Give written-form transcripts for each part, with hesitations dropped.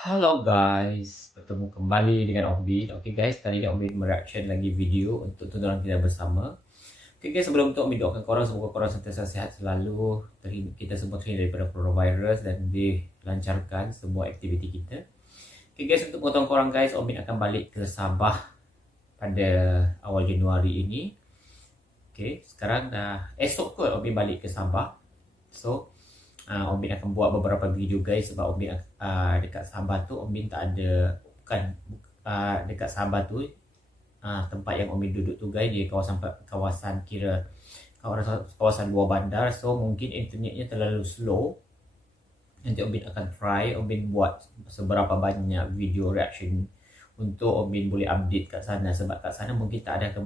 Halo guys, bertemu kembali dengan Obi. Oke guys, kali ini Obi mereaction lagi video untuk tuntunan kita bersama. Oke guys, sebelum itu Obi doakan korang semoga korang sentiasa sehat selalu, kita semua terhindar daripada coronavirus dan dilancarkan semua aktiviti kita. Oke guys, untuk potong korang guys, Obi akan balik ke Sabah pada awal Januari ini. Oke, sekarang dah esok kot Obi balik ke Sabah. So, Ombin akan buat beberapa video guys sebab Ombin dekat Sabah tu Ombin tak ada dekat Sabah tu tempat yang Ombin duduk tu guys dia kawasan kira kawasan luar bandar, so mungkin internetnya terlalu slow. Nanti Ombin akan try Ombin buat seberapa banyak video reaction untuk Ombin boleh update kat sana, sebab kat sana mungkin tak ada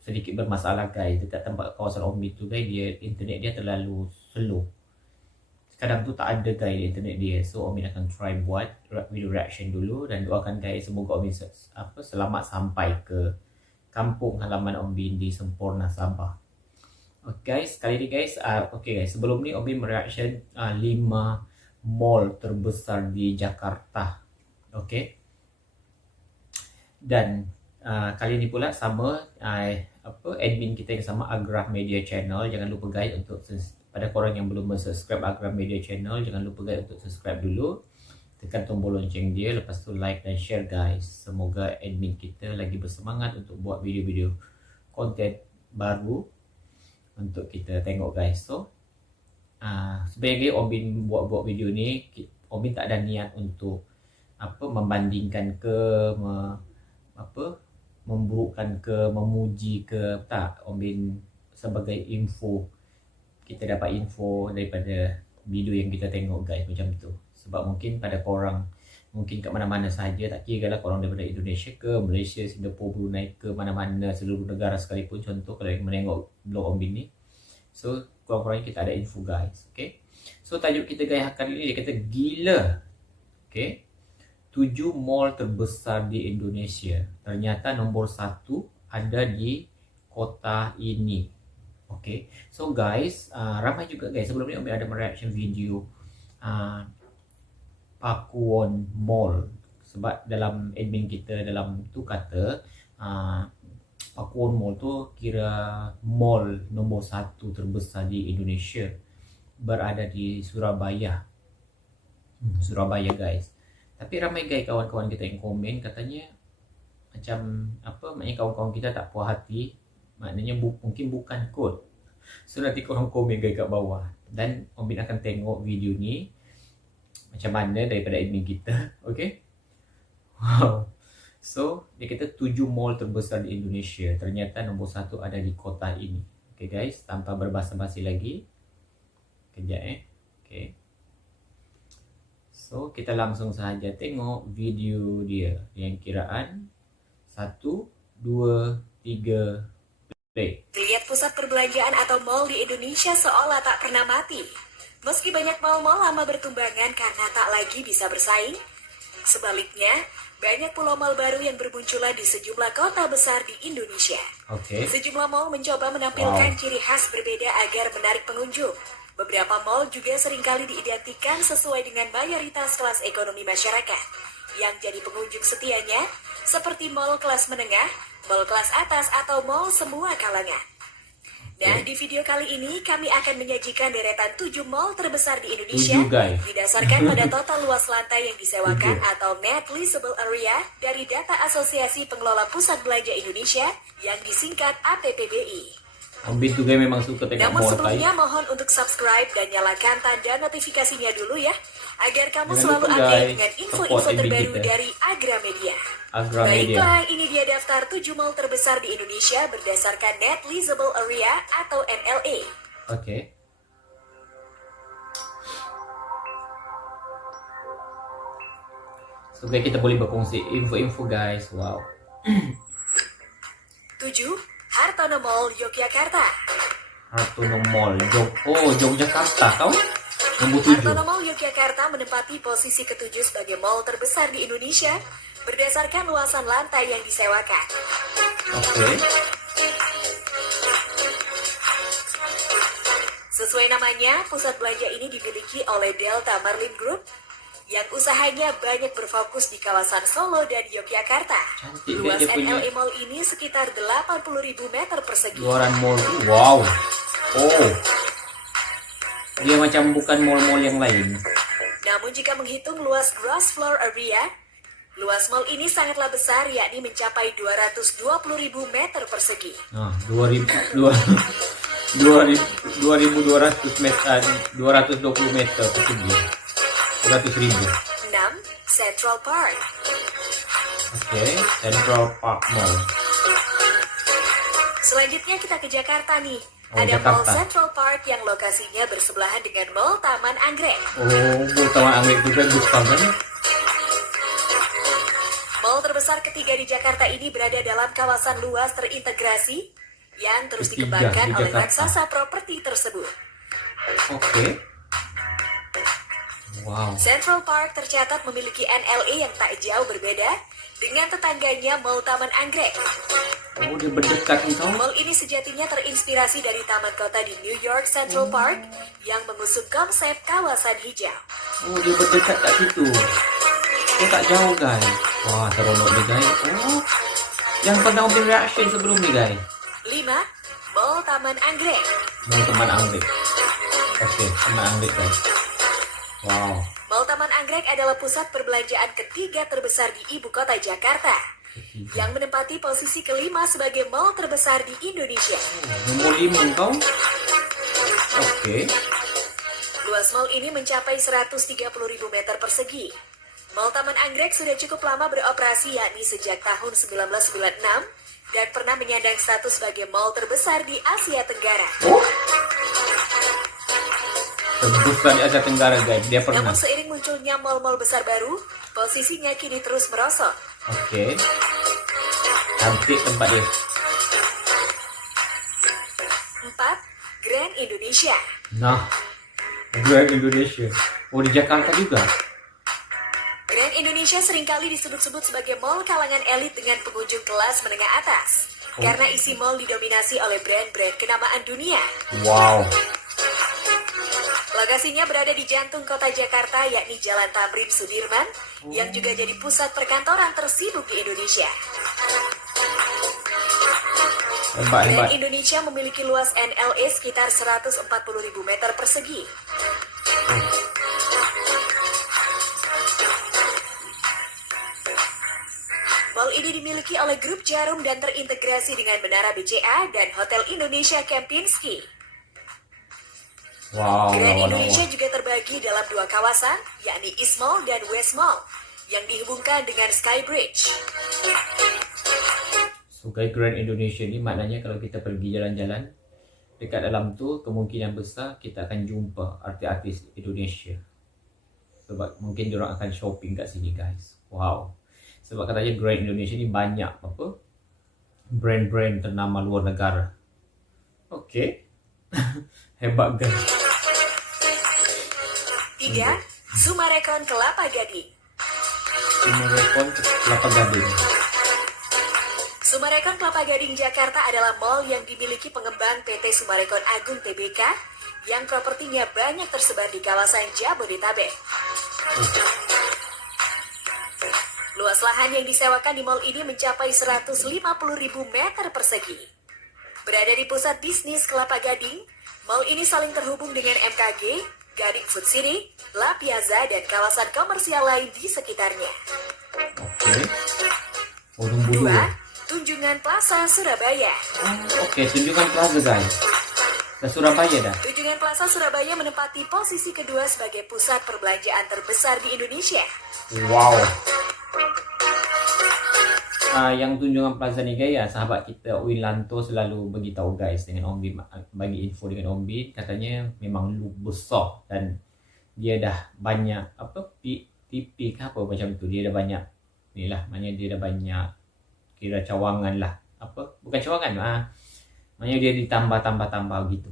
sedikit bermasalah guys. Dekat tempat kawasan Ombin tu guys internet dia terlalu slow. Kadang tu tak ada guys internet dia. So Omin akan try buat video reaction dulu dan doakan guys semoga Omin selamat sampai ke kampung halaman Omin di Sempurna Sabah. Okay guys, kali ni guys, okay guys, sebelum ni Omin mereaction 5 mall terbesar di Jakarta. Okay. Dan kali ni pula sama admin kita yang sama, Agrah Media Channel. Jangan lupa guys untuk pada korang yang belum subscribe Agrah Media Channel, jangan lupa guys untuk subscribe dulu, tekan tombol lonceng dia, lepas tu like dan share guys. Semoga admin kita lagi bersemangat untuk buat video-video konten baru untuk kita tengok guys. So sebenarnya Omin buat video ni, Omin tak ada niat untuk membandingkan ke memburukkan ke memuji ke, tak. Omin sebagai info, kita dapat info daripada video yang kita tengok guys, macam tu. Sebab mungkin pada korang mungkin kat mana-mana saja, tak kira lah korang daripada Indonesia ke Malaysia, Singapura, Brunei ke mana-mana, seluruh negara sekalipun. Contoh kalau yang menengok blog Ombin ni, so korang-korang kita ada info guys. Okay, so tajuk kita guys kali ni dia kata gila. Okay, 7 mall terbesar di Indonesia, ternyata nombor 1 ada di kota ini. Okay, so guys, ramai juga guys. Sebelum ni Omi ada mereaction video Pakuwon Mall, sebab dalam admin kita dalam tu kata Pakuwon Mall tu kira mall nombor 1 terbesar di Indonesia, berada di Surabaya. Surabaya guys. Tapi ramai guys kawan-kawan kita yang komen katanya macam maknanya kawan-kawan kita tak puas hati, maknanya mungkin bukan kod. So nanti korang komen guys kat bawah, dan Omin akan tengok video ni macam mana daripada admin kita. Okay, wow. So dia kata 7 mall terbesar di Indonesia, ternyata nombor 1 ada di kota ini. Okay guys, tanpa berbasa-basi lagi, kejap okay. So kita langsung sahaja tengok video dia yang kiraan 1, 2, 3 play. Lihat pusat perbelanjaan atau mall di Indonesia seolah tak pernah mati. Meski banyak mall-mall lama bertumbangan karena tak lagi bisa bersaing, sebaliknya banyak pulau mall baru yang bermunculan di sejumlah kota besar di Indonesia. Sejumlah mall mencoba menampilkan ciri khas berbeda agar menarik pengunjung. Beberapa mall juga seringkali diidentikan sesuai dengan mayoritas kelas ekonomi masyarakat yang jadi pengunjung setianya, seperti mall kelas menengah, mall kelas atas, atau mall semua kalangan. Nah, di video kali ini kami akan menyajikan deretan 7 mall terbesar di Indonesia didasarkan pada total luas lantai yang disewakan atau net leasable area dari data Asosiasi Pengelola Pusat Belanja Indonesia yang disingkat APPBI. Ombin tu guys memang suka tengok mall. Namun sebelumnya mohon untuk subscribe dan nyalakan tanda notifikasinya dulu ya, agar kamu selalu update dengan info-info terbaru dari Agrah Media. Baiklah, ini dia daftar 7 mall terbesar di Indonesia berdasarkan Net Leasable Area atau NLA. Oke. So guys, kita boleh berkongsi info-info guys. Wow. 7. Hartono Mall, Yogyakarta. Hartono Mall, Yogyakarta kau? Nombor 7. Hartono Mall Yogyakarta menempati posisi ke-7 sebagai mall terbesar di Indonesia berdasarkan luasan lantai yang disewakan. Oke. Sesuai namanya, pusat belanja ini dimiliki oleh Delta Marlin Group yang usahanya banyak berfokus di kawasan Solo dan Yogyakarta. Cantik Luas dia punya. NLE Mall ini sekitar 80.000 meter persegi. Luaran mall tuh, wow. Oh. Dia macam bukan mall-mall yang lain. Namun jika menghitung luas gross floor area, luas mall ini sangatlah besar, yakni mencapai 220.000 meter persegi. Nah, 2.200 meter, 220 meter persegi. 200.000. 6. Central Park. Oke, Central Park Mall. Selanjutnya kita ke Jakarta nih. Oh, Ada Mall Jakarta. Central Park yang lokasinya bersebelahan dengan Mall Taman Anggrek. Oh, Taman Anggrek juga besar kan? Mall terbesar ketiga di Jakarta ini berada dalam kawasan luas terintegrasi yang terus Ketiga dikembangkan di oleh Jakarta. raksasa properti tersebut. Oke. Wow. Central Park tercatat memiliki NLE yang tak jauh berbeda dengan tetangganya Mall Taman Anggrek. Oh, dia berdekat nih tau. Mall ini sejatinya terinspirasi dari taman kota di New York Central Park yang mengusung konsep kawasan hijau. Oh, dia berdekat kat situ. Dia tak jauh, guys. Wah, seronok nih, guys. Oh, yang pernah ambil reaction sebelum ni, guys. 5. Mall Taman Anggrek. Mau Taman Anggrek. Oke, Taman Anggrek, guys. Wow. Mall Taman Anggrek adalah pusat perbelanjaan ketiga terbesar di ibu kota Jakarta, yang menempati posisi kelima sebagai mall terbesar di Indonesia. Nomor 5 kau. Oke. Luas mall ini mencapai 130.000 meter persegi. Mall Taman Anggrek sudah cukup lama beroperasi, yakni sejak tahun 1996 dan pernah menyandang status sebagai mall terbesar di Asia Tenggara. Terbesar di Asia Tenggara, guys. Dia pernah. Namun seiring munculnya mall-mall besar baru, posisinya kini terus merosot. Oke. Cantik tempat dia. 4. Grand Indonesia. Nah, Grand Indonesia. Oh, di Jakarta juga. Grand Indonesia seringkali disebut-sebut sebagai mall kalangan elit dengan pengunjung kelas menengah atas. Karena isi mall didominasi oleh brand-brand kenamaan dunia. Wow. Lokasinya berada di jantung kota Jakarta, yakni Jalan Tamrin Sudirman, yang juga jadi pusat perkantoran tersibuk di Indonesia. Hebat, hebat. Grand Indonesia memiliki luas NLE sekitar 140.000 meter persegi. Mall ini dimiliki oleh grup Jarum dan terintegrasi dengan Menara BCA dan Hotel Indonesia Kempinski. Wow. Grand wow, Indonesia wow. juga terbagi dalam dua kawasan, yakni East Mall dan West Mall, yang dihubungkan dengan Sky Bridge. So guys, Grand Indonesia ni maknanya kalau kita pergi jalan-jalan dekat dalam tu, kemungkinan besar kita akan jumpa artis-artis Indonesia. Sebab mungkin diorang akan shopping kat sini, guys. Wow. Sebab katanya Grand Indonesia ni banyak apa? Brand-brand ternama luar negara. Okey. Hebat, guys. 3. Sumarekon Kelapa Gading. Sumarekon Kelapa Gading. Sumarekon Kelapa Gading Jakarta adalah mall yang dimiliki pengembang PT Sumarekon Agung Tbk yang propertinya banyak tersebar di kawasan Jabodetabek. Luas lahan yang disewakan di mall ini mencapai 150.000 meter persegi. Berada di pusat bisnis Kelapa Gading, mall ini saling terhubung dengan MKG, Gading Food City, La Piazza, dan kawasan komersial lain di sekitarnya. Okey. Orang 2. bulu. Tunjungan Plaza Surabaya. Okey, Tunjungan Plaza, guys. Ke Surabaya dah. Tunjungan Plaza Surabaya menempati posisi kedua sebagai pusat perbelanjaan terbesar di Indonesia. Wow. Yang Tunjungan Plaza ni, guys, ya, sahabat kita Wilanto selalu bagi tahu, guys, dengan Om Bin, bagi info dengan Om Bin, katanya memang besar dan dia dah banyak apa tipi ke apa macam tu, dia dah banyak ni lah, maknanya dia dah banyak kira cawangan lah, apa bukan cawangan, maknanya dia ditambah gitu,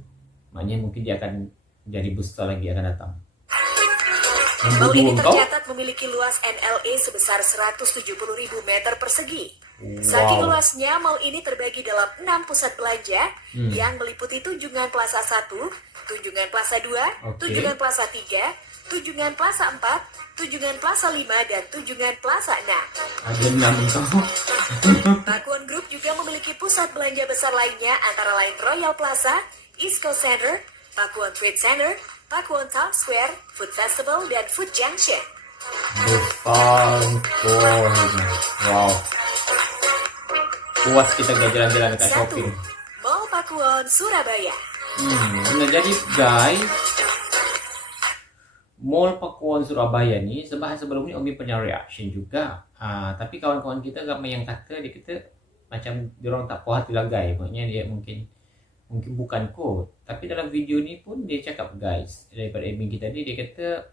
maknanya mungkin dia akan jadi besar lagi akan datang. Mall ini tercatat memiliki luas NLE sebesar 170.000 meter persegi. Saking luasnya, mall ini terbagi dalam 6 pusat belanja yang meliputi Tunjungan Plaza 1, Tunjungan Plaza 2, Tunjungan Plaza 3, Tunjungan Plaza 4, Tunjungan Plaza 5, dan Tunjungan Plaza 6. Ada 6 tau. Pakuwon Group juga memiliki pusat belanja besar lainnya antara lain Royal Plaza, East Coast Center, Pakuwon Trade Center, Pakuwon Town Square, Food Festival, dan Food Junction. Besar pun. Wow. Puas kita jalan-jalan dekat 1. shopping. Mall Pakuwon, Surabaya. Nah jadi guys, Mall Pakuwon Surabaya ni sebelum ni Om Bin pernah reaction juga. Tapi kawan-kawan kita ramai yang kata dia kata macam diorang tak puas hati lah guys. Maksudnya dia mungkin bukan kot. Tapi dalam video ni pun dia cakap guys, daripada admin kita ni dia kata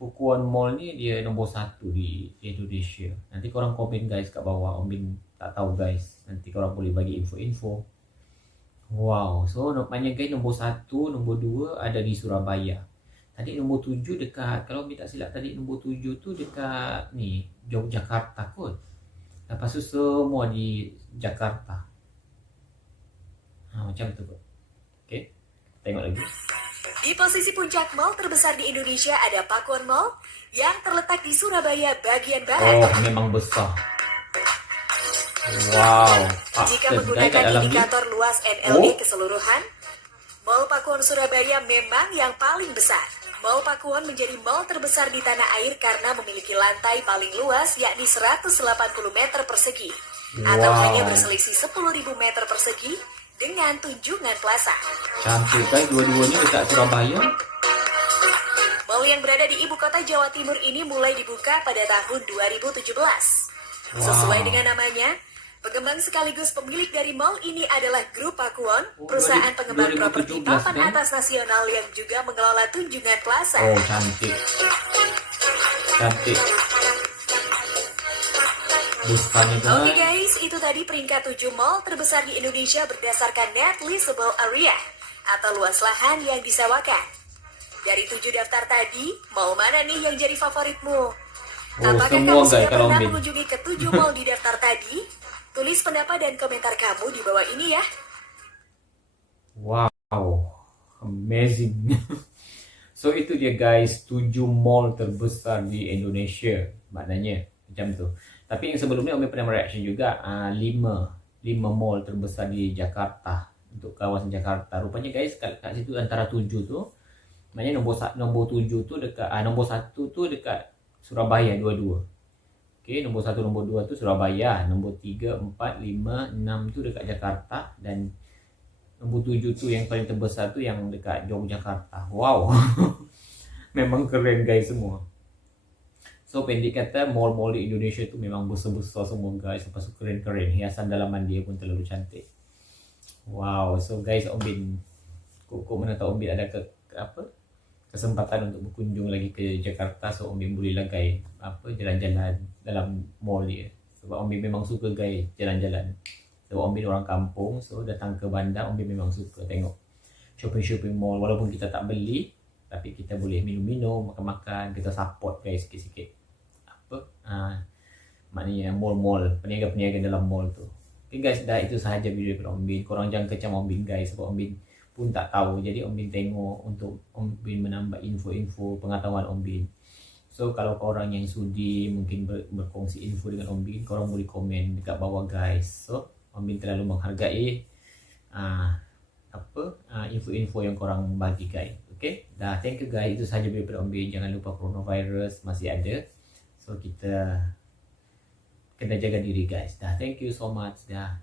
Pakuwon Mall ni dia nombor 1 di Indonesia. Nanti korang komen guys kat bawah. Om Bin tak tahu guys. Nanti korang boleh bagi info-info. Wow, so maknanya guys nombor 1, nombor 2 ada di Surabaya. Tadi nombor 7 dekat, kalau Om Bin tak silap tadi nombor 7 tu dekat ni Yogyakarta kot. Lepas tu semua di Jakarta. Macam tu kot. Okay, tengok lagi. Di posisi puncak mall terbesar di Indonesia ada Pakuwon Mall yang terletak di Surabaya bagian barat. Oh, memang besar. Wow. Jika menggunakan indikator luas NLD keseluruhan, Mall Pakuwon Surabaya memang yang paling besar. Mall Pakuwon menjadi mall terbesar di tanah air karena memiliki lantai paling luas yakni 180 meter persegi. Atau hanya berselisih 10.000 meter persegi dengan Tunjungan Plaza. Cantik kan dua-duanya dekat Surabaya. Mall yang berada di ibu kota Jawa Timur ini mulai dibuka pada tahun 2017. Sesuai dengan namanya, pengembang sekaligus pemilik dari mall ini adalah Grup Pakuwon, perusahaan pengembang properti papan atas nasional yang juga mengelola Tunjungan Plaza. Oh, cantik. Cantik. Oke guys, itu tadi peringkat 7 mall terbesar di Indonesia berdasarkan net leasable area atau luas lahan yang disewakan. Dari 7 daftar tadi, mall mana nih yang jadi favoritmu? Apakah kamu sudah pernah mengunjungi ke-7 mall di daftar tadi? Tulis pendapat dan komentar kamu di bawah ini ya. Wow, amazing. So itu dia guys, 7 mall terbesar di Indonesia. Maknanya macam tu. Tapi yang sebelumnya Om Bin pernah mereaction juga 5 mall terbesar di Jakarta, untuk kawasan Jakarta. Rupanya guys kat situ antara 7 tu, maknanya nombor 7 tu dekat nombor 1 tu dekat Surabaya dua-dua. Okey, nombor 1 nombor 2 tu Surabaya, nombor 3, 4, 5, 6 tu dekat Jakarta, dan nombor 7 tu yang paling terbesar tu yang dekat Yogyakarta. Wow. Memang keren guys semua. So pendek kata, mall-mall di Indonesia tu memang besar-besar semua guys. Lepas tu keren-keren. Hiasan dalaman dia pun terlalu cantik. Wow. So guys, Om Bin, kok mana tahu Om Bin ada kesempatan untuk berkunjung lagi ke Jakarta. So Om Bin boleh lah guys jalan-jalan dalam mall dia. Sebab Om Bin memang suka guys jalan-jalan. Sebab Om Bin orang kampung. So datang ke bandar, Om Bin memang suka tengok shopping-shopping mall. Walaupun kita tak beli, tapi kita boleh minum-minum, makan-makan. Kita support guys sikit-sikit. Maknanya mall-mall, peniaga-peniaga dalam mall tu. Okay guys, dah itu sahaja video daripada Om Bin. Korang jangan kecam Om Bin guys, sebab Om Bin pun tak tahu. Jadi Om Bin tengok untuk Om Bin menambah info-info pengetahuan Om Bin. So kalau korang yang sudi mungkin berkongsi info dengan Om Bin, korang boleh komen dekat bawah guys. So Om Bin terlalu menghargai info-info yang korang bagi guys. Okay, dah, thank you guys. Itu sahaja video daripada Om Bin. Jangan lupa coronavirus masih ada. So kita kena jaga diri guys. Dah, thank you so much. Dah.